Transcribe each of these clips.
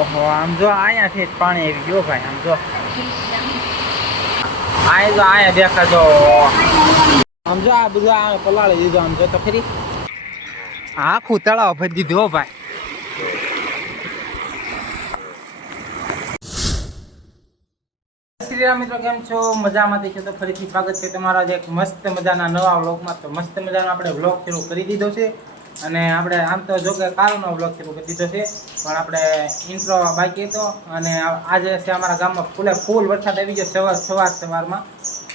ઓહો, આમ જો અહીંયાથી જ પાણી આવી ગયો ભાઈ, આમ જો. આય જો અહીંયા દેખાજો. આમ જો આ બધું આ પલાળી દીધું, આમ જો તો ખરી. આખું તળાવ ભરી દીધું ભાઈ. શ્રી મિત્રો, કેમ છો? મજામાંથી છે તો ફરીથી સ્વાગત છે તમારા એક મસ્ત મજાના નવા વ્લોગમાં તો મસ્ત મજાનો આપણે વ્લોગ શરૂ કરી દીધો છે. અને આપણે આમ તો જો કે કાલનો વ્લોગ છે કરી દીધો છે પણ આપણે ઇન્ટ્રો બાકી હતો અને આજે છે અમારા ગામમાં ફૂલે ફૂલ વરસાદ આવી ગયો સવાર સવાર સવારમાં.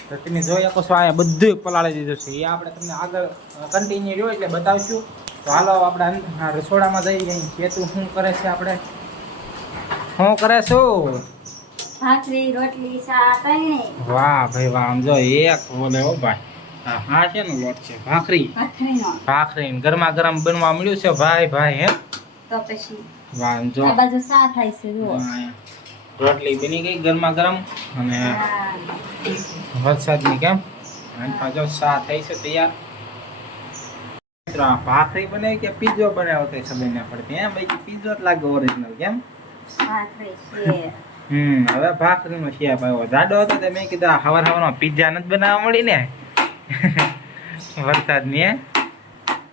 તો તમે જોઈ શકો છો અહીંયા બધું પલાળી દીધું છે. એ આપણે તમને આગળ કન્ટિન્યુ રહ્યો એટલે બતાવશું. તો હાલો આપણે રસોડામાં જઈ જઈએ કેતું શું કરે છે આપણે? શું કરે છું? ભાખરી રોટલી શાક વાહ ભાઈ વાહ આમ જો એક બોલે હો ભાઈ. હા હા છે ને લોટ છે ભાખરી. ભાખરી ગરમા ગરમ બનવા મળ્યું છે ભાઈ ભાઈ હે? તો પછી વાંજો આ બાજુ સા થાય છે જો રોટલી બની ગઈ ગરમા ગરમ અને. વરસાદની કેમ? અને પાછો સા થઈ છે તૈયાર. મિત્રો, ભાખરી બનાવી કે પીઝો બનાવ્યો તે સમય ના પડતી એમ ભાઈ પીઝો જ લાગે ઓરિજિનલ કેમ? ભાખરી છે. હમ હવે ભાખરીનો શેપ આવ્યો. જાડો હતો તો મેં કીધું હવાર હવારમાં પીઝા નથી બનાવવા મળી ને. વરસાદની હે?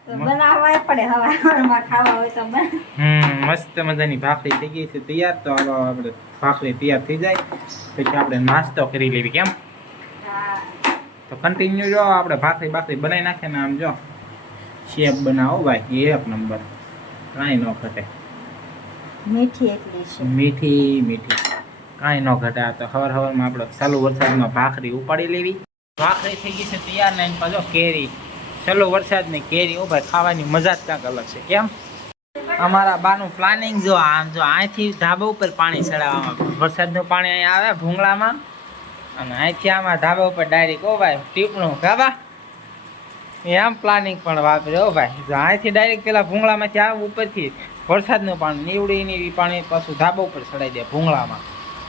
બનાવવા પડે હવારમાં ખાવા હોય તો હમ મસ્ત મજાની ભાખરી થઈ ગઈ છે તૈયાર. તો હાલો આપણે ભાખરી તૈયાર થઈ જાય. પછી આપણે નાસ્તો કરી લેવી કેમ? તો કન્ટિન્યુ જો આપણે ભાખરી ભાખરી બનાવી નાખે ને આમ જો. શેપ બનાવો ભાઈ એક નંબર. કાંઈ ન ઘટે. મીઠી એટલી છે. મીઠી મીઠી. કાંઈ ન ઘટે. આ તો હવાર હવારમાં આપણે ચાલુ વરસાદમાં ભાખરી ઉપાડી લેવી. ભાખરી થઈ ગઈ છે તૈયાર ને પાછો કેરી. ચાલો વરસાદની કેરી, ઓ ભાઈ, ખાવાની મજા જ ક્યાંક અલગ છે. કેમ? અમારા બાનું પ્લાનિંગ જો આમ જો અહીંથી ધાબા ઉપર પાણી ચડાવવામાં વરસાદનું પાણી અહીં આવે ભૂંગળામાં. અને અહીંથી આમાં ધાબા ઉપર ડાયરેક્ટ ઓ ભાઈ ટીપણું ખાવા એમ પ્લાનિંગ પણ વાપર્યો ઓ ભાઈ. અહીંથી ડાયરેક્ટ પેલા ભૂંગળામાંથી આવે ઉપરથી વરસાદનું પાણી નીવડી નીવડી પાણી પાછું ધાબા ઉપર ચડાવી દે ભૂંગળામાં.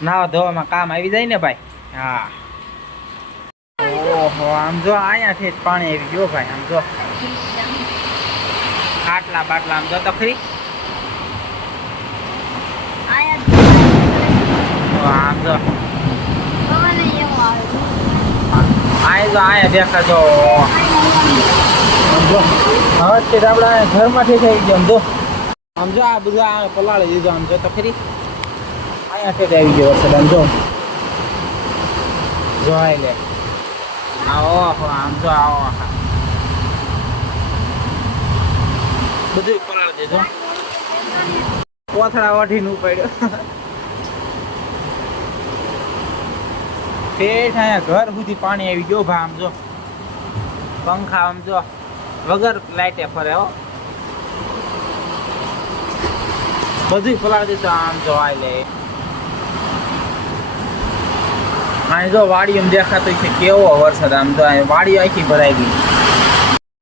નાવા ધોવામાં કામ આવી જાય ને ભાઈ? હા. ઓહો આમ જો અહીંયાથી જ પાણી આવી ગયો ભાઈ આમ જો. આટલા બાટલા આમ જો તો ખરી. આમ જો. આય આયા હવે તે આપણે ઘરમાંથી થઈ ગયો આમ જો. આમ જો આ બધું આ પલાળી દીધું આમ જો તો ખરી. અહીંયાથી જ આવી ગયો વરસાદ આમ જો. જોઈ લે. આવો, આમ જો આવો. બધું પલાળી દેજો. કોથળા વાઢીને ઉપાડ્યો. ઠેઠ અહીંયા ઘર સુધી પાણી આવી ગયો. ભા આમ જો. પંખા, આમ જો. વગર લાઈટે ફરે હો. બધું પલાળી દેજો. આમ જો, આઈ લે. અહીં જો એમ દેખાતું છે કેવો વરસાદ, આમ અહીં વાડી આખી ભરાઈ ગઈ.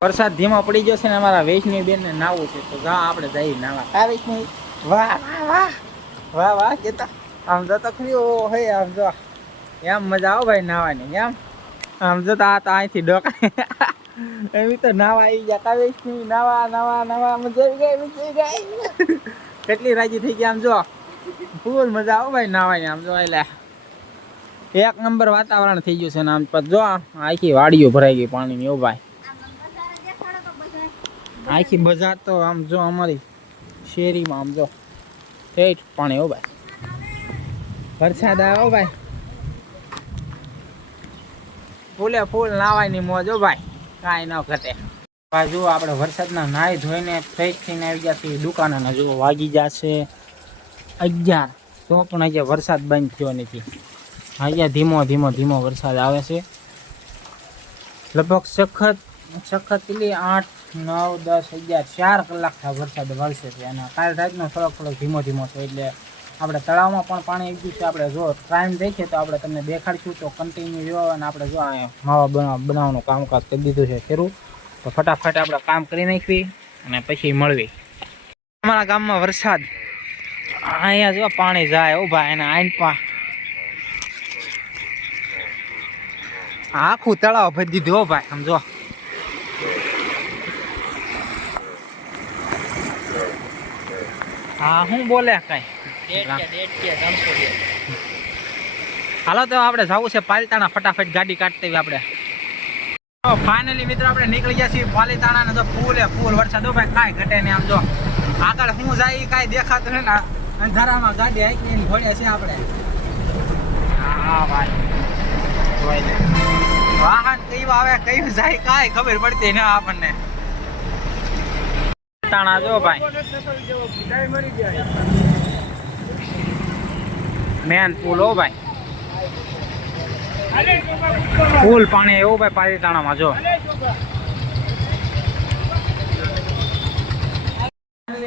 વરસાદ ધીમો પડી છે ને અમારા વૈષ્ણવી બેન ને નાવું છે, તો જા આપણે જઈ નાવા. આ વૈષ્ણવી. વાહ વાહ વાહ. વાહ કેતા. આમ જો તો ખરી હે, આમ જો એમ મજા આવો ભાઈ નાવાની, એમ. આમ જો તો આ તો અહીંથી ડોકા એવી તો નાવા આવી ગયા તા વૈષ્ણવી, નાવા નાવા નાવા, મજા ગઈ મજા ગઈ. કેટલી રાજી થઈ ગઈ આમ જો. ફૂલ મજા આવો ભાઈ નાવાની, આમ જો એટલે. એક નંબર વાતાવરણ થઈ ગયું છે ને આમ જો આખી વાડીઓ ભરાઈ ગઈ પાણીની એવું ભાઈ. આખી બજાર તો આમ જો અમારી શેરીમાં આમ જો ઠેઠ પાણી ઊભા વરસાદ આવ્યો ભાઈ. ફૂલે ફૂલ નાવાની મોજ, ઓ ભાઈ. કાંઈ ન ઘટે. ભાઈ જુઓ આપણે વરસાદના નાહી ધોઈને ફ્રેશ થઈને આવી ગયા છીએ દુકાને ને જુઓ વાગી જશે અગિયાર. તો પણ અહીંયા વરસાદ બંધ થયો નથી. અહીંયા ધીમો ધીમો ધીમો વરસાદ આવે છે. લગભગ સખત સખત એટલી આઠ, નવ, દસ, અગિયાર, ચાર કલાક થાય વરસાદ વરસે છે અને કાલ રાતનો થોડોક થોડોક ધીમો ધીમો છે એટલે આપણે તળાવમાં પણ પાણી આવી ગયું છે. આપણે જો ટાઈમ દેખીએ તો આપણે તમને દેખાડશું તો કન્ટિન્યુ રહ્યો અને આપણે જો માવા બનાવ બનાવવાનું કામકાજ કરી દીધું છે ખેરું. તો ફટાફટ આપણે કામ કરી નાખવી અને પછી મળવી અમારા ગામમાં વરસાદ. અહીંયા જો પાણી જાય ઊભા એના આઈન પા આખું તળાવ ભરી દીધું હો ભાઈ સમજો. હા હું બોલે કઈ? હાલો તો આપણે જવું છે પાલિતાણા ફટાફટ ગાડી કાઢતી આપણે. ફાઇનલી મિત્રો આપણે નીકળી ગયા છીએ પાલિતાણા ને તો ફૂલ એ ફૂલ વરસાદ. ભાઈ કાંઈ ઘટે નહીં આમ જો. આગળ હું જાય કાંઈ દેખાતું નહીં ને અંધારામાં ગાડી હાંકીને ઘોડે છે આપણે. હા ભાઈ. કયું આવે કયું જાય, કાંઈ ખબર પડતી ના આપણને. તાણા જો ભાઈ. મેન પુલ હો ભાઈ. ફૂલ પાણી એવું ભાઈ પાલીતાણામાં જો.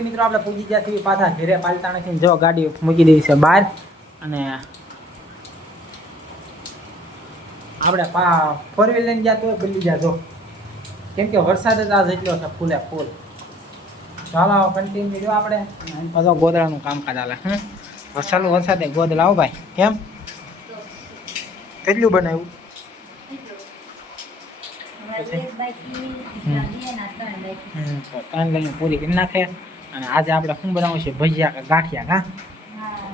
મિત્રો, આપણે પૂજી ગયા છીએ પાછા ઘરે પાલીતાણાથી જો ગાડી મૂકી દઈ છે બહાર. અને આપણે પા ફોર વ્હીલ લઈને ગયા તો બદલી ગયા જો. કેમ કે વરસાદ જ આજ એટલો છે ફૂલે ફૂલ. ચાલો કન્ટિન્યુ જો આપણે. બધો ગોદડાનું કામકાજ હાલે હમ? વરસાદ વરસાદે ગોદ લાવો ભાઈ કેમ? કેટલું બનાવ્યું? ત્રણ લઈને પૂરી કરી નાખે. અને આજે આપણે શું બનાવવું છે? ભજીયા ગાંઠિયા કા હા.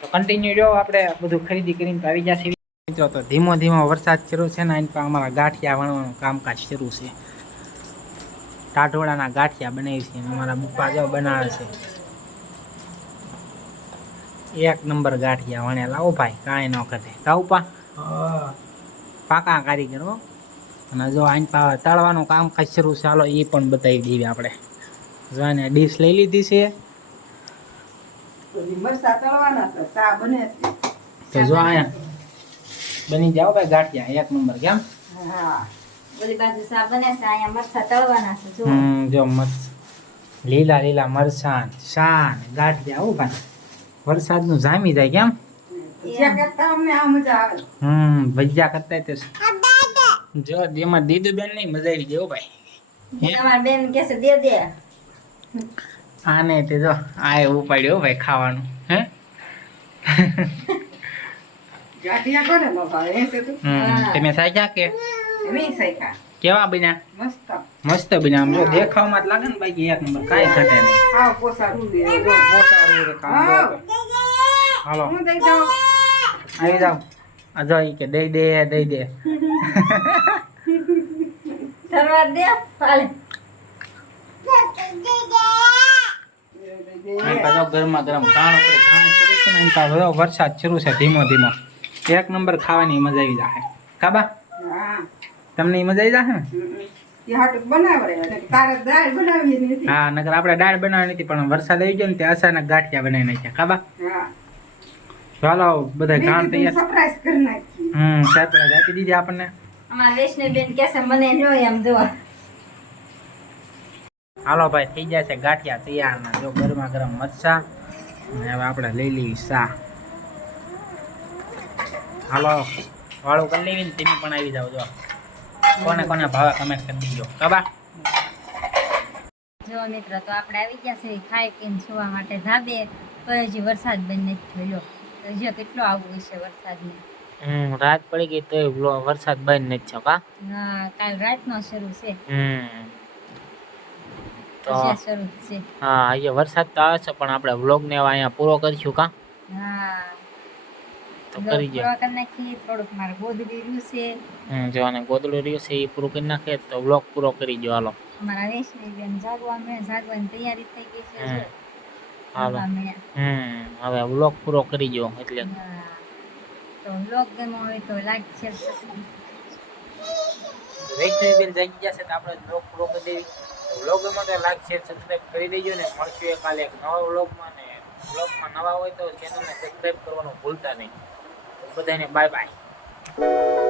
તો કન્ટિન્યુ જો આપણે બધું ખરીદી કરીને આવી છે મિત્રો તો ધીમો ધીમો વરસાદ શરૂ છે ને એની પર અમારા ગાંઠિયા વણવાનું કામકાજ શરૂ છે. ટાઢોળાના ગાંઠિયા બનાવી છે અમારા બુપ્પા જો બનાવે છે. એક નંબર ગાંઠિયા વણેલા. ઓ ભાઈ કાંઈ ન કરે કા ઉપા? પાકા કારીગરો અને જો આઈન પા તળવાનું કામકાજ શરૂ છે ચાલો એ પણ બતાવી દઈએ આપણે. જો આને ડીશ લઈ લીધી છે. તો જો અહીંયા બની જાઓ ભાઈ ગાંઠિયા એક નંબર કેમ હા. બાજુ તળવાના છે જો હમ જો મસ્ત લીલા લીલા મરસાન શાન ગાંઠિયા હો ભાઈ. વરસાદનું જામી જાય કેમ હમ ભજીયા કરતા તે જો એમાં દીદુ બેન નહીં મજા આવી ગયો ભાઈ? બેન છે દે દે. આને તે જો આ ઉપાડ્યો પડ્યો ભાઈ ખાવાનું. હે ગાંઠિયા કોને ન ભાવે એ છે તું હમ તમે સાચા કે? કેવા બન્યા? મસ્ત. મસ્ત બન્યા. આમ જો દેખાવમાં જ લાગે ને બાકી એક નંબર કાઈ ઘટે નહીં. આવ પોસા દે જો બહુ સારું છે કામ હાલો. હું દઈ દઉં? આવી જાવ આ જો કે દઈ દે દઈ દે. ધરવા દે હાલે. ગરમા ગરમ કાણ ઉપર કાણ શરૂ છે ને વરસાદ શરૂ છે ધીમો ધીમો. એક નંબર ખાવાની મજા આવી જાય કાબા તમને મજા આવી જાય ને હા નકર આપણે દાળ બનાવી નથી પણ વરસાદ આવી ગયો ને તે અચાનક ગાંઠિયા બનાવી નાખ્યા. કાબા ચાલો બધા ઘાણ તૈયાર. સરપ્રાઈઝ કરી નાખી. હમ સરપ્રાઈઝ આપી દીધી આપણને. અમારા વૈષ્ણવ બેન કહે છે મને નો એમ જો. હાલો ભાઈ થઈ જાય છે ગાંઠિયા તૈયાર જો ગરમા ગરમ મરચા અને હવે આપણે લઈ લઈએ સા હાલો વાળું કરી લેવી ને તમે પણ આવી જાવ જો. કોને કોને ભાવે કમેન્ટ કરી દીજો. કબા જો મિત્રો તો આપણે આવી ગયા છે ખાઈ પીને સુવા માટે ધાબે. તો હજી વરસાદ બંધ નથી થયો. તો હજી કેટલો આવવું છે વરસાદને? હમ રાત પડી ગઈ તો વરસાદ બંધ નથી થયો કા? હા કાલ રાતનો શરૂ છે. હમ. તો શરૂ છે. હા અહીંયા વરસાદ તો આવે છે પણ આપણે વ્લોગને હવે અહીંયા પૂરો કરીશું કા? તો કરી દો કરી નાખીએ થોડુંક મારે ગોદડી રહ્યું છે. જો આને ગોદડું રહ્યું છે એ પૂરું કરી નાખીએ તો વ્લોગ પૂરો કરી દો હાલો. અમારા વૈષ્ણવી બેન જાગવા મળે જાગવાની તૈયારી થઈ ગઈ છે હાલો. હમ હવે વ્લોગ પૂરો કરી દો એટલે. તો વ્લોગ ગમ્યો હોય તો લાઈક શેર સબસ્ક્રાઇબ બેન જાગી જશે તો આપણે વ્લોગ પૂરો કરી દેવી. વ્લોગમાં તો લાઈક શેર સબસ્ક્રાઇબ કરી દેજો ને મળશું કાલે એક નવા વ્લોગમાં ને. નવા હોય તો ચેનલને સબસ્ક્રાઇબ કરવાનું ભૂલતા નહીં. 我跟你拜拜。